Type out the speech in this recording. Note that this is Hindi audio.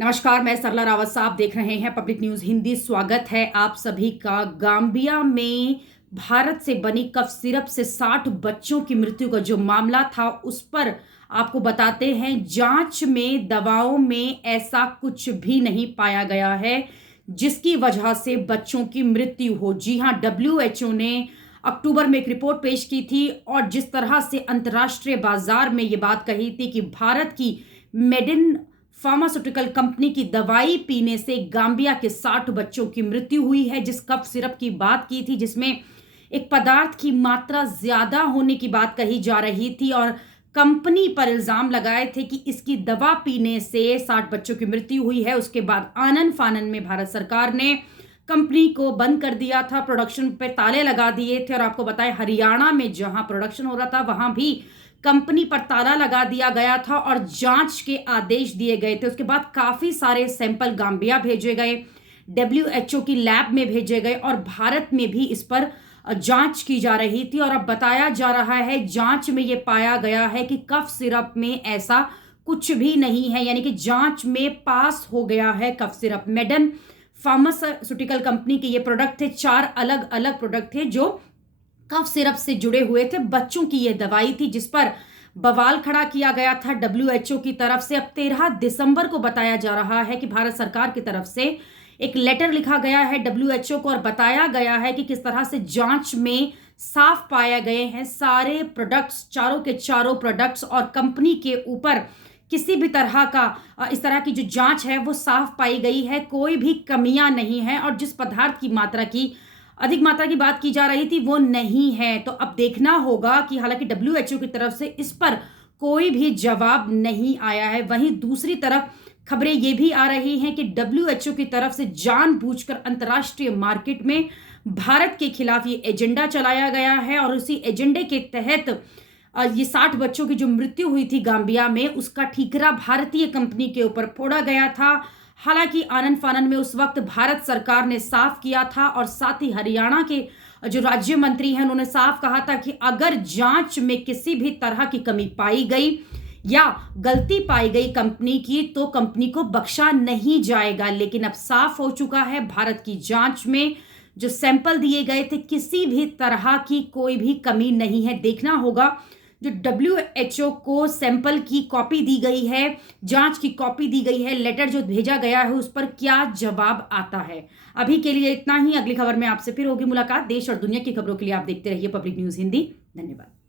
नमस्कार, मैं सरला रावत साहब देख रहे हैं पब्लिक न्यूज़ हिंदी। स्वागत है आप सभी का। गाम्बिया में भारत से बनी कफ सिरप से 60 बच्चों की मृत्यु का जो मामला था उस पर आपको बताते हैं। जांच में दवाओं में ऐसा कुछ भी नहीं पाया गया है जिसकी वजह से बच्चों की मृत्यु हो। जी हां, WHO ने अक्टूबर में एक रिपोर्ट पेश की थी और जिस तरह से अंतर्राष्ट्रीय बाजार में ये बात कही थी कि भारत की मेडिन फार्मास्यूटिकल कंपनी की दवाई पीने से गाम्बिया के 60 बच्चों की मृत्यु हुई है। जिस कफ सिरप की बात की थी जिसमें एक पदार्थ की मात्रा ज्यादा होने की बात कही जा रही थी और कंपनी पर इल्जाम लगाए थे कि इसकी दवा पीने से 60 बच्चों की मृत्यु हुई है। उसके बाद आनन फानन में भारत सरकार ने कंपनी को बंद कर दिया था, प्रोडक्शन पे ताले लगा दिए थे। और आपको बताएं, हरियाणा में जहां प्रोडक्शन हो रहा था वहां भी कंपनी पर ताला लगा दिया गया था और जांच के आदेश दिए गए थे। उसके बाद काफी सारे सैंपल गाम्बिया भेजे गए, WHO की लैब में भेजे गए और भारत में भी इस पर जांच की जा रही थी। और अब बताया जा रहा है जांच में यह पाया गया है कि कफ सिरप में ऐसा कुछ भी नहीं है, यानी कि जांच में पास हो गया है cough syrup. Maiden pharmaceutical company के ये प्रोडक्ट थे, 4 अलग अलग प्रोडक्ट थे जो कफ सिरप से जुड़े हुए थे। बच्चों की यह दवाई थी जिस पर बवाल खड़ा किया गया था WHO की तरफ से। अब 13 दिसंबर को बताया जा रहा है कि भारत सरकार की तरफ से एक लेटर लिखा गया है WHO को और बताया गया है कि किस तरह से जांच में साफ पाए गए हैं सारे प्रोडक्ट्स, चारों के चारों प्रोडक्ट्स, और कंपनी के ऊपर किसी भी तरह का इस तरह की जो जांच है वो साफ पाई गई है, कोई भी कमियां नहीं है। और जिस पदार्थ की मात्रा की अधिक मात्रा की बात की जा रही थी वो नहीं है। तो अब देखना होगा कि हालांकि WHO की तरफ से इस पर कोई भी जवाब नहीं आया है। वहीं दूसरी तरफ खबरें ये भी आ रही हैं कि WHO की तरफ से जानबूझकर अंतर्राष्ट्रीय मार्केट में भारत के खिलाफ ये एजेंडा चलाया गया है और उसी एजेंडे के तहत ये 60 बच्चों की जो मृत्यु हुई थी गाम्बिया में उसका ठीकरा भारतीय कंपनी के ऊपर फोड़ा गया था। हालांकि आनन फानन में उस वक्त भारत सरकार ने साफ किया था और साथ ही हरियाणा के जो राज्य मंत्री हैं उन्होंने साफ कहा था कि अगर जांच में किसी भी तरह की कमी पाई गई या गलती पाई गई कंपनी की तो कंपनी को बख्शा नहीं जाएगा। लेकिन अब साफ हो चुका है, भारत की जांच में जो सैंपल दिए गए थे किसी भी तरह की कोई भी कमी नहीं है। देखना होगा जो WHO को सैंपल की कॉपी दी गई है, जांच की कॉपी दी गई है, लेटर जो भेजा गया है उस पर क्या जवाब आता है। अभी के लिए इतना ही। अगली खबर में आपसे फिर होगी मुलाकात। देश और दुनिया की खबरों के लिए आप देखते रहिए पब्लिक न्यूज़ हिंदी। धन्यवाद।